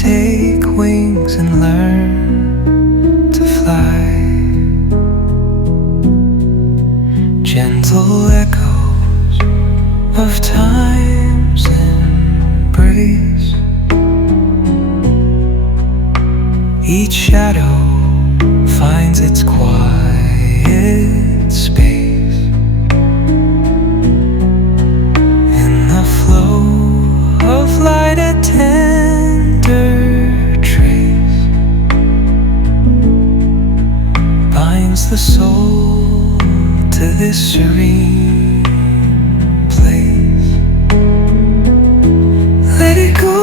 take wings and learn to fly. Gentle echoes of time's embrace. Each shadow finds its quiet space. In the flow of light, a tender trace binds the soul to this serene place. Let it go,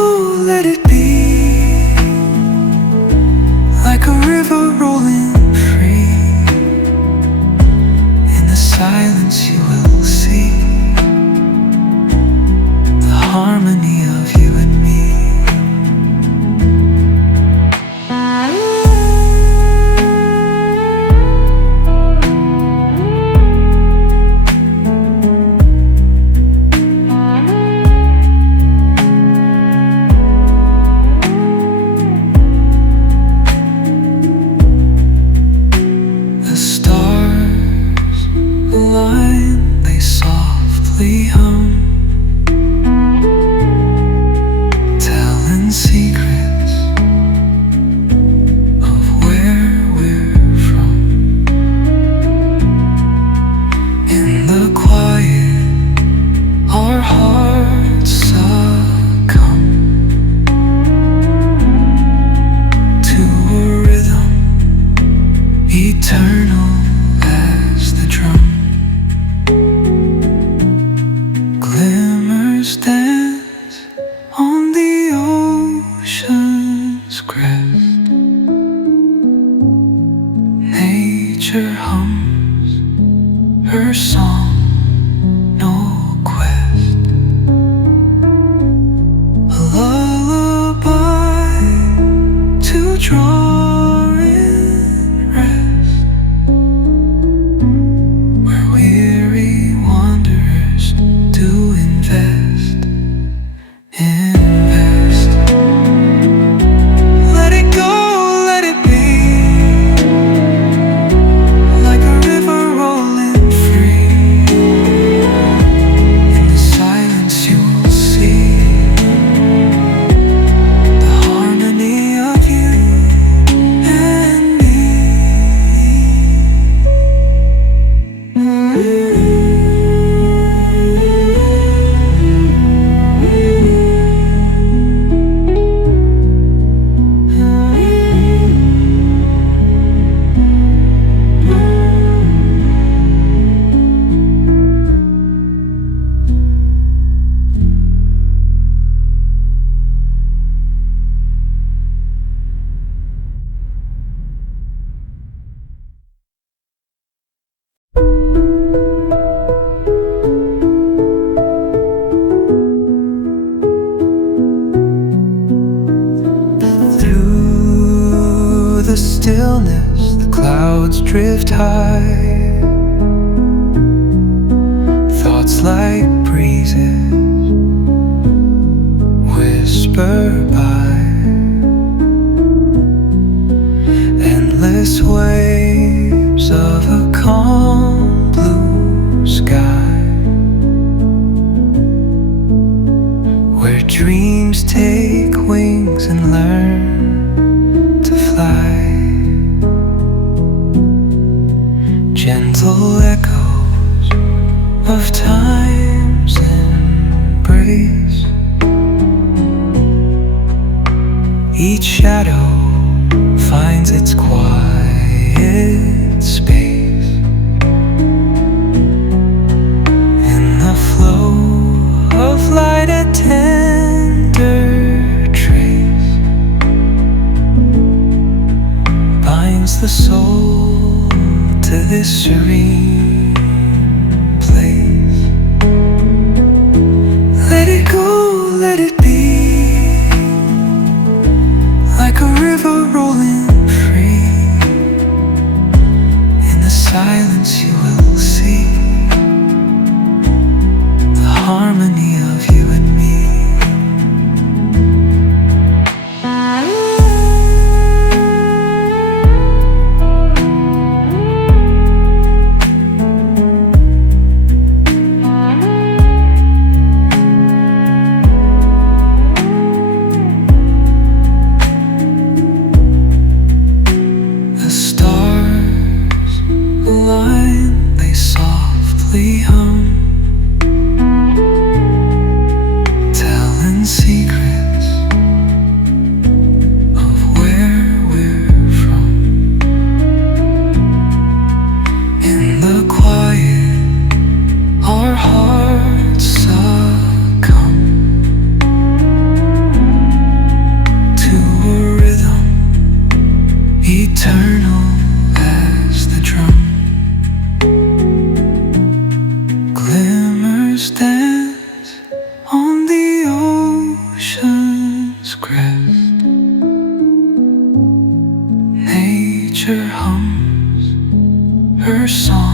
let it be, like a river rolling free. In the silence you will see the harmony of you and me. The stars align, they softly hum, telling secrets of where we're from. In the quiet, our hearts succumb to a rhythm eternal as the drum. Glimmers dance on the ocean's crest. Nature hums her song, no quest. A lullaby to draw in rest, where weary wanderers do invest. Let it go, let it be, like a river rolling free. In the silence you will see the harmony of you and me. Through the stillness, the clouds drift high. Thoughts like breezes whisper by. Endless waves of a calm blue sky, where dreams take wings and learn to fly. Gentle echoes of time's embrace. Each shadow finds its quiet space. In the flow of light, a tender trace binds the soul to this serene place. Let it go, let it be, like a river rolling free. from, telling secrets of where we're from. In the quiet, our hearts succumb to a rhythm eternal as the drum. Glimmers dance on the ocean's crest. Nature hums her song